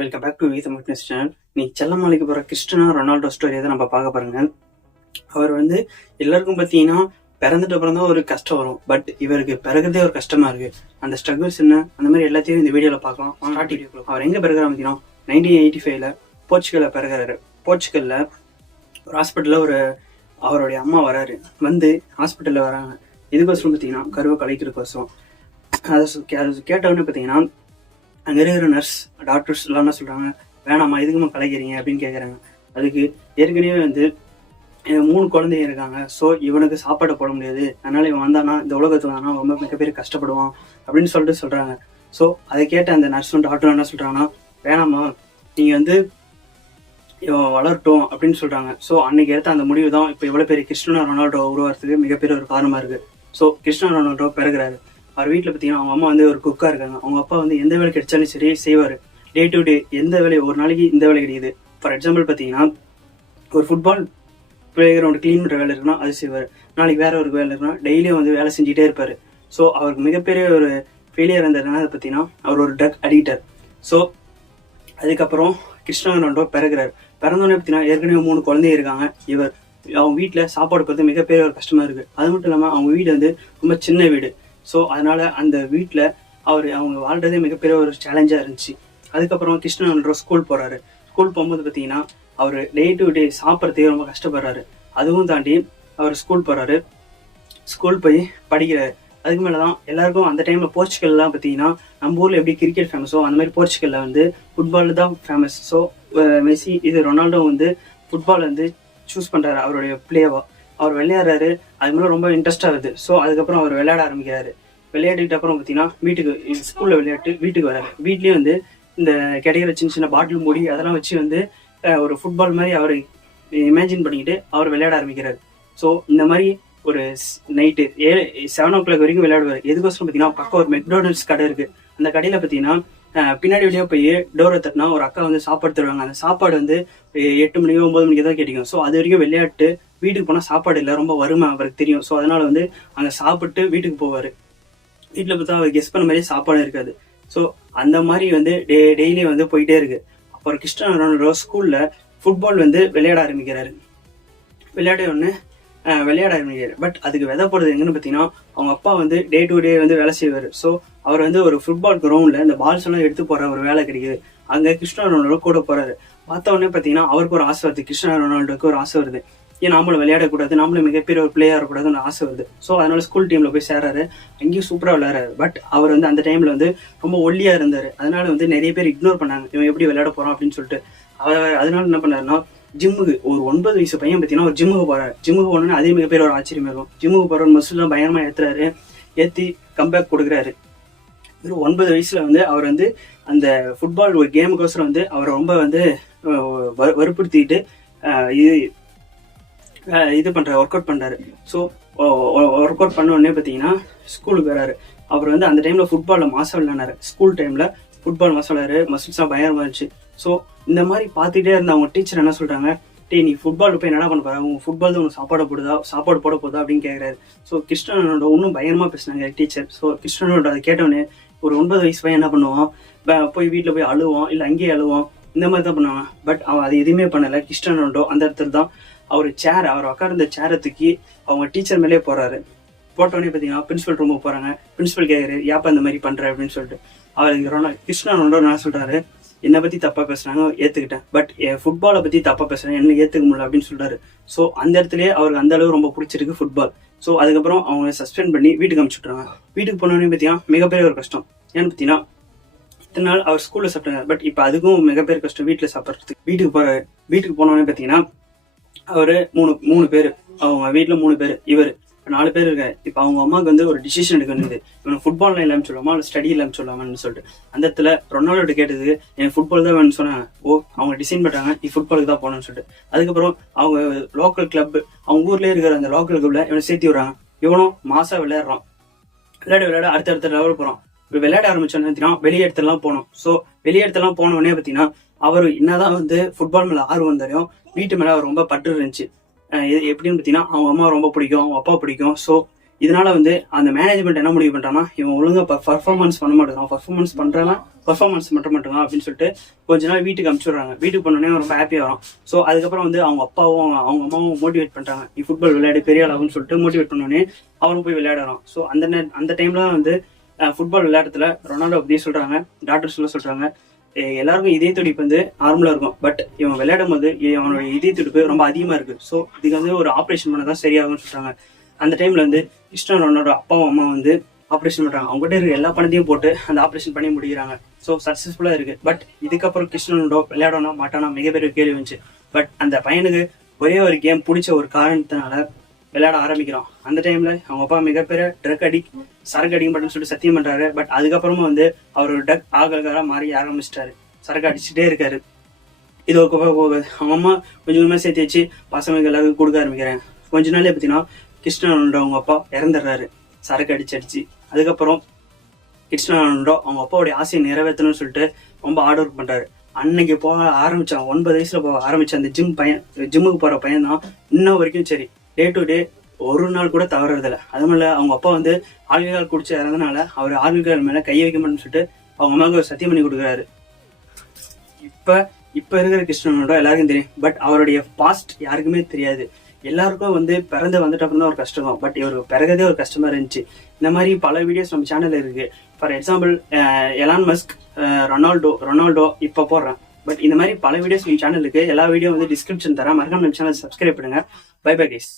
Welcome back to V Tamil channel நீ செல்லமாலைக்கு போகிற கிறிஸ்டனா ரொனால்டோ ஸ்டோரியை தான் நம்ம பார்க்க பாருங்க அவர் வந்து எல்லாருக்கும் பார்த்தீங்கன்னா பிறந்துட்டு அப்புறம் தான் ஒரு கஷ்டம் வரும். பட் இவருக்கு பிறகுதே ஒரு கஷ்டமா இருக்கு. அந்த ஸ்ட்ரகிள்ஸ் என்ன அந்த மாதிரி எல்லாத்தையும் இந்த வீடியோவில் பார்க்கலாம். ஸ்டார்ட் வீடியோக்குள்ள அவர் எங்கே பிறகுறாரு பார்த்தீங்கன்னா நைன்டீன் எயிட்டி ஃபைவ்ல போர்ச்சுகலில் பிறகுறாரு. போர்ச்சுகலில் ஒரு ஹாஸ்பிட்டலில் ஒரு அவருடைய அம்மா வராரு. வந்து ஹாஸ்பிட்டலில் வராங்க. இதுக்கோசரம் பார்த்தீங்கன்னா கருவை கலைக்கிறதுக்கோசரம். அதை கேட்டவுடனே பார்த்தீங்கன்னா அங்கே இருக்கிற நர்ஸ் டாக்டர்ஸ் எல்லாம் என்ன சொல்கிறாங்க வேணாம்மா எதுக்குமா கலைக்கிறீங்க? அப்படின்னு கேட்குறாங்க அதுக்கு ஏற்கனவே வந்து மூணு குழந்தைங்க இருக்காங்க. ஸோ இவனுக்கு சாப்பாடு போட முடியாது. அதனால் இவன் வந்தானா இந்த உலகத்தில் வந்தானா ரொம்ப மிகப்பெரிய கஷ்டப்படுவான் அப்படின்னு சொல்லிட்டு சொல்கிறாங்க ஸோ அதை கேட்ட அந்த நர்ஸும் டாக்டரும் என்ன சொல்கிறாங்கன்னா வேணாம்மா நீங்கள் வந்து இவன் வளரட்டும் அப்படின்னு சொல்கிறாங்க ஸோ அன்னைக்கு எடுத்த அந்த முடிவு தான் இப்போ இவ்வளோ பெரிய கிறிஸ்டியனோ ரொனால்டோ உருவாகிறதுக்கு மிகப்பெரிய ஒரு காரணமாக இருக்குது ஸோ கிறிஸ்டியனோ ரொனால்டோ பிறகுறாரு அவர் வீட்டில் பார்த்தீங்கன்னா அவங்க அம்மா வந்து ஒரு குக்காக இருக்காங்க. அவங்க அப்பா வந்து எந்த வேலை கிடைச்சாலும் சரி செய்வார். டே டு டே எந்த வேலையை ஒரு நாளைக்கு இந்த வேலை கிடைக்குது. ஃபார் எக்ஸாம்பிள் பார்த்தீங்கன்னா ஒரு ஃபுட்பால் பிளே கிரவுண்ட் க்ளீன் பண்ணுற வேலை இருக்குன்னா அது செய்வார். நாளைக்கு வேற ஒரு வேலை இருக்குன்னா டெய்லியும் வந்து வேலை செஞ்சுட்டே இருப்பார். ஸோ அவருக்கு மிகப்பெரிய ஒரு ஃபெயிலியர் இருந்ததுன்னா அதை பார்த்தீங்கன்னா அவர் ஒரு ட்ரக் அடிக்டர் ஸோ அதுக்கப்புறம் கிருஷ்ணா ரொனால்டோ பிறகுறாரு. பிறந்தோடனே பார்த்தீங்கன்னா ஏற்கனவே மூணு குழந்தைங்க இருக்காங்க. இவர் அவங்க வீட்டில் சாப்பாடு பார்த்து மிகப்பெரிய ஒரு கஷ்டமாக இருக்குது அது மட்டும் இல்லாமல் அவங்க வீடு வந்து ரொம்ப சின்ன வீடு. ஸோ அதனால அந்த வீட்டில் அவர் அவங்க வாழ்கிறதே மிகப்பெரிய ஒரு சேலஞ்சாக இருந்துச்சு. அதுக்கப்புறம் கிருஷ்ணன் ஸ்கூல் போகிறாரு ஸ்கூல் போகும்போது பார்த்தீங்கன்னா அவர் டே டு டே சாப்பிட்றதுக்கே ரொம்ப கஷ்டப்படுறாரு. அதுவும் தாண்டி அவர் ஸ்கூல் போகிறாரு ஸ்கூல் போய் படிக்கிறாரு. அதுக்கு மேலே தான் எல்லாருக்கும் அந்த டைமில் போர்ச்சுகல்லாம் பார்த்தீங்கன்னா நம்ம ஊரில் எப்படி கிரிக்கெட் ஃபேமஸோ அந்த மாதிரி போர்ச்சுகலில் வந்து ஃபுட்பால் தான் ஃபேமஸ் ஸோ மெஸ்ஸி இது ரொனால்டோ வந்து ஃபுட்பால் வந்து சூஸ் பண்ணுறாரு அவருடைய பிளேவாக அவர் விளையாடுறாரு. அது மேலே ரொம்ப இன்ட்ரெஸ்டாக வருது. ஸோ அதுக்கப்புறம் அவர் விளையாட ஆரம்பிக்கிறாரு. விளையாடிக்கிட்ட அப்புறம் பார்த்தீங்கன்னா வீட்டுக்கு ஸ்கூலில் விளையாட்டு வீட்டுக்கு வராரு. வீட்லேயும் வந்து இந்த கிடைக்கிற சின்ன சின்ன பாட்டில் மூடி அதெல்லாம் வச்சு வந்து ஒரு ஃபுட்பால் மாதிரி அவர் இமேஜின் பண்ணிக்கிட்டு அவர் விளையாட ஆரம்பிக்கிறார். ஸோ இந்த மாதிரி ஒரு நைட்டு ஏழு செவன் ஓ கிளாக் வரைக்கும் விளையாடுவார். எதுக்கோசரம் பார்த்தீங்கன்னா பக்கம் ஒரு மெக்டோனல்ட்ஸ் கடை இருக்குது அந்த கடையில் பார்த்தீங்கன்னா பின்னாடி வழியாக போய் டோரை தட்டினா ஒரு அக்கா வந்து சாப்பாடு தருவாங்க. அந்த சாப்பாடு வந்து எட்டு மணிக்கோ ஒன்பது மணிக்கு தான் கேட்டிங்க ஸோ அது வரைக்கும் விளையாட்டு வீட்டுக்கு போனால் சாப்பாடு இல்லை ரொம்ப வறுமை அவருக்கு தெரியும். ஸோ அதனால் வந்து அங்கே சாப்பிட்டு வீட்டுக்கு போவார். வீட்டில் பார்த்தா அவர் கெஸ் பண்ண மாதிரியே சாப்பாடு இருக்காது. ஸோ அந்த மாதிரி வந்து டே டெய்லி வந்து போயிட்டே இருக்கு. அப்புறம் கிறிஸ்டியானோ ரொனால்டோ ஸ்கூலில் ஃபுட்பால் வந்து விளையாட ஆரம்பிக்கிறாரு. விளையாட ஒன்று விளையாட ஆரம்பிக்கிறார். பட் அதுக்கு விதை போடுறது எங்கன்னு பார்த்தீங்கன்னா அவங்க அப்பா வந்து டே டு டே வந்து வேலை செய்வார். ஸோ அவர் வந்து ஒரு ஃபுட்பால் கிரவுண்டில் இந்த பால்ஸ் எல்லாம் எடுத்து போகிற ஒரு வேலை கிடைக்குது. அங்கே கிறிஸ்டியானோ ரொனால்டோ கூட போறாரு. பார்த்த உடனே பார்த்தீங்கன்னா அவருக்கு ஒரு ஆசை வருது. கிறிஸ்டியானோ ரொனால்டோக்கு ஒரு ஆசை வருது. ஏன் நாமளும் விளையாடக்கூடாது நாமளும் மிகப்பெரிய ஒரு பிளேயர் இருக்கக்கூடாதுன்னு ஆசை வருது. ஸோ அதனால ஸ்கூல் டீம்ல போய் சேராரு. அங்கேயும் சூப்பராக விளையாடுறாரு. பட் அவர் வந்து அந்த டைம்ல வந்து ரொம்ப ஒல்லியா இருந்தார். அதனால வந்து நிறைய பேர் இக்னோர் பண்ணாங்க. இவன் எப்படி விளையாட போறான் அப்படின்னு சொல்லிட்டு. அவர் அதனால என்ன பண்ணாருன்னா ஜிம்முக்கு ஒரு ஒன்பது வயசு பையன் பார்த்தீங்கன்னா ஒரு ஜிம்முக்கு போறாரு. ஜிம்முக்கு போனோடனே அதே மிகப்பெரிய ஒரு ஆச்சரியம் இருக்கும் ஜிம்முக்கு போற மசில்லாம் பயங்கரமா ஏத்துறாரு. ஏத்தி கம்பேக் கொடுக்குறாரு. ஒரு ஒன்பது வயசுல வந்து அவர் வந்து அந்த ஃபுட்பால் ஒரு கேமுக்கோசரம் வந்து அவரை ரொம்ப வந்து அஹ், வறு- வற்புறுத்திட்டு இது இது பண்ணுறாரு ஒர்க் அவுட் பண்றாரு. ஸோ ஒர்க் அவுட் பண்ண உடனே பார்த்தீங்கன்னா ஸ்கூலுக்கு வராரு. அவர் வந்து அந்த டைம்ல ஃபுட்பாலில் மாசம் விளையாடுறாரு ஸ்கூல் டைம்ல ஃபுட்பால் மாசம் விளையாடுறாரு. மசில்ஸ்லாம் பயங்கரமா இருந்துச்சு. ஸோ இந்த மாதிரி பார்த்துட்டே இருந்த அவங்க டீச்சர் என்ன சொல்றாங்க? டே நீ ஃபுட்பால் போய் என்ன பண்ண போற? உங்கள் ஃபுட்பால் தான் உனக்கு சாப்பாடு போடுதா? சாப்பாடு போட போதா? அப்படின்னு கேட்குறாரு ஸோ கிருஷ்ணனோட இன்னும் பயங்கரமாக பேசினாங்க டீச்சர் ஸோ கிருஷ்ணனோட அதை கேட்டவொடனே ஒரு ஒன்பது வயசு பையன் என்ன பண்ணுவான்? போய் வீட்டில் போய் அழுவான் இல்லை அங்கேயே அழுவான். இந்த மாதிரி தான் பண்ணுவான் பட் அவன் அது எதுவுமே பண்ணலை. கிருஷ்ணனோட அந்த இடத்துல தான் அவர் சேர் அவர் உட்கார்ந்த சேரை தூக்கி அவங்க டீச்சர் மேலே போறாரு. போட்டோடனே பார்த்தீங்கன்னா பிரின்சிபல் ரூமுக்கு போறாங்க. பிரின்சிபல் கேட்குறாரு ஏப்பா இந்த மாதிரி பண்ற? அப்படின்னு சொல்லிட்டு. அவர் ரொனா கிருஷ்ணா ரொனால்டோ என்ன சொல்றாரு. என்னை பத்தி தப்பா பேசுறாங்க ஏத்துக்கிட்டேன். பட் என் ஃபுட்பாலை பத்தி தப்பா பேசுகிறேன் என்ன ஏத்துக்க முடியல? அப்படின்னு சொல்றாரு. ஸோ அந்த இடத்துலயே அவருக்கு அந்த அளவு ரொம்ப பிடிச்சிருக்கு ஃபுட்பால் ஸோ அதுக்கப்புறம் அவங்க சஸ்பெண்ட் பண்ணி வீட்டுக்கு அனுப்பிச்சுட்றாங்க வீட்டுக்கு போனோடனே பார்த்தீங்கன்னா மிகப்பெரிய ஒரு கஷ்டம். ஏன்னு பார்த்தீங்கன்னா இத்தனை நாள் அவர் ஸ்கூல்ல சாப்பிட்டாங்க. பட் இப்போ அதுக்கும் மிகப்பெரிய கஷ்டம் வீட்டில் சாப்பிட்றதுக்கு. வீட்டுக்கு போற வீட்டுக்கு போனோடனே பார்த்தீங்கன்னா அவரு மூணு மூணு பேர். அவங்க வீட்டில் மூணு பேர். இவர். நாலு பேர் இருக்காரு. இப்போ அவங்க அம்மாவுக்கு வந்து ஒரு டிசிஷன் எடுக்க வேண்டியது. இவனுக்கு ஃபுட்பால் இல்லாமல் சொல்லாமா இல்லை ஸ்டடி இல்லாமல் சொல்லாமான்னு சொல்லிட்டு. அந்த இடத்துல ரொனால்டோ கேட்டது எனக்கு ஃபுட்பால் தான் வேணும்னு சொன்னாங்க. ஓ அவங்க டிசைன் பண்ணிட்டாங்க. நீ ஃபுட்பாலுக்கு தான் போகணும்னு சொல்லிட்டு. அதுக்கப்புறம் அவங்க லோக்கல் கிளப் அவங்க ஊர்லேயே இருக்கிற அந்த லோக்கல் கிளப்ல இவனை சேர்த்து விடுறாங்க. இவனும் மாசா விளையாடுறான். விளையாட விளையாட அடுத்த அடுத்த லெவல் போறான். இப்போ விளையாட ஆரம்பிச்சோன்னு பார்த்தீங்கன்னா வெளியிடத்தெல்லாம் போனோம். ஸோ வெளியிடத்தெல்லாம் போன உடனே பார்த்தீங்கன்னா அவர் என்னதான் வந்து ஃபுட்பால் மேலே ஆர்வம் இருந்தாலும் வீட்டு மேலே அவர் ரொம்ப பற்று இருந்துச்சு. இது எப்படின்னு பார்த்தீங்கன்னா அவங்க அம்மா ரொம்ப பிடிக்கும் அவங்க அப்பா பிடிக்கும். ஸோ இதனால வந்து அந்த மேனேஜ்மெண்ட் என்ன முடிவு பண்ணுறான்னா இவன் ஒழுங்காக பர்ஃபார்மன்ஸ் பண்ண மாட்டேங்கான் பர்ஃபார்மன்ஸ் பண்றான் பர்ஃபார்மன்ஸ் மட்டும் மாட்டேங்கான் அப்படின்னு சொல்லிட்டு கொஞ்ச நாள் வீட்டுக்கு அனுப்பிச்சுடுறாங்க வீட்டுக்கு போனோடனே ரொம்ப ஹாப்பியாக வரும் ஸோ அதுக்கப்புறம் வந்து அவங்க அப்பாவும் அவங்க அவங்க அம்மாவும் மோட்டிவேட் பண்ணுறாங்க நீ ஃபுட்பால் விளையாடு பெரிய அளவுன்னு சொல்லிட்டு மோட்டிவேட் பண்ணோடனே அவரும் போய் விளையாடுறான். ஸோ அந்த அந்த டைம்ல வந்து ஃபுட்பால் விளையாடுறதுல ரொனால்டோ அப்படியே சொல்றாங்க டாக்டர் எல்லாம் சொல்றாங்க. எல்லாருக்கும் இதய துடிப்பு வந்து நார்மலா இருக்கும். பட் இவன் விளையாடும் போது அவனோட இதய துடிப்பு ரொம்ப அதிகமா இருக்கு. ஸோ இதுக்கு வந்து ஒரு ஆப்ரேஷன் பண்ணதான் சரியாகும்னு சொல்றாங்க. அந்த டைம்ல வந்து கிறிஸ்டியானோ ரொனால்டோ அப்பாவும் அம்மா வந்து ஆப்ரேஷன் பண்றாங்க. அவங்ககிட்ட இருக்க எல்லா பணத்தையும் போட்டு அந்த ஆப்ரேஷன் பண்ணி முடிக்கிறாங்க. ஸோ சக்சஸ்ஃபுல்லா இருக்கு. பட் இதுக்கப்புறம் கிருஷ்ணனோட ரொனால்டோ விளையாடணும் மாட்டானா மிகப்பெரிய கேள்வி வந்துச்சு. பட் அந்த பையனுக்கு ஒரே ஒரு கேம் பிடிச்ச ஒரு காரணத்தினால விளையாட ஆரம்பிக்கிறான். அந்த டைம்ல அவங்க அப்பா மிகப்பெரிய ட்ரக் அடிக் சரக்கு அடிக்க மாட்டேன்னு சொல்லிட்டு சத்தியம் பண்றாரு. பட் அதுக்கப்புறமா வந்து அவர் ஒரு ட்ரக் மாறி ஆரம்பிச்சிட்டாரு சரக்கு அடிச்சுட்டே இருக்காரு. இது ஒரு அவங்க அம்மா கொஞ்சம் கொஞ்சமா சேர்த்து வச்சு பசங்களுக்கு எல்லாருக்கும் கொடுக்க ஆரம்பிக்கிறேன் கொஞ்ச நாளே பார்த்தீங்கன்னா கிருஷ்ணன் அவங்க அப்பா இறந்துடுறாரு. சரக்கு அடிச்சு அடிச்சு. அதுக்கப்புறம் கிருஷ்ணானந்தோ அவங்க அப்பாவுடைய ஆசையை நிறைவேற்றணும்னு சொல்லிட்டு ரொம்ப ஹார்ட் ஒர்க் பண்றாரு. அன்னைக்கு போக ஆரம்பிச்சான். ஒன்பது வயசுல போக ஆரம்பிச்ச அந்த ஜிம் பையன் ஜிம்முக்கு போற பையன் தான் இன்ன வரைக்கும் சரி. டே டு டே ஒரு நாள் கூட தவறதில்ல. அதுவும் இல்லை அவங்க அப்பா வந்து ஆல்கஹால் குடிச்சு இறந்தனால அவர் ஆல்கஹால் மேலே கை வைக்க மாட்டேன்னு சொல்லிட்டு அவங்க அம்மாவுக்கு ஒரு சத்தியம் பண்ணி கொடுக்குறாரு. இப்போ இப்போ இருக்கிற கிருஷ்ணனோட எல்லாருக்கும் தெரியும். பட் அவருடைய பாஸ்ட் யாருக்குமே தெரியாது. எல்லாருக்கும் வந்து பிறந்து வந்துட்டு அப்புறம் தான் ஒரு கஷ்டம். பட் இவருக்கு பிறகுதே ஒரு கஷ்டமா இருந்துச்சு. இந்த மாதிரி பல வீடியோஸ் நம்ம சேனல் இருக்கு. For example Elon Musk Ronaldo Ronaldo இப்போ போடுறேன். பட் இந்த மாதிரி பல வீடியோஸ் நம்ம சேனல் எல்லா வீடியோ வந்து டிஸ்கிரிப்ஷன் தரேன். மறக்காம நம்ம சேனல் சப்ஸ்கிரைப் பண்ணுங்க. Bye bye guys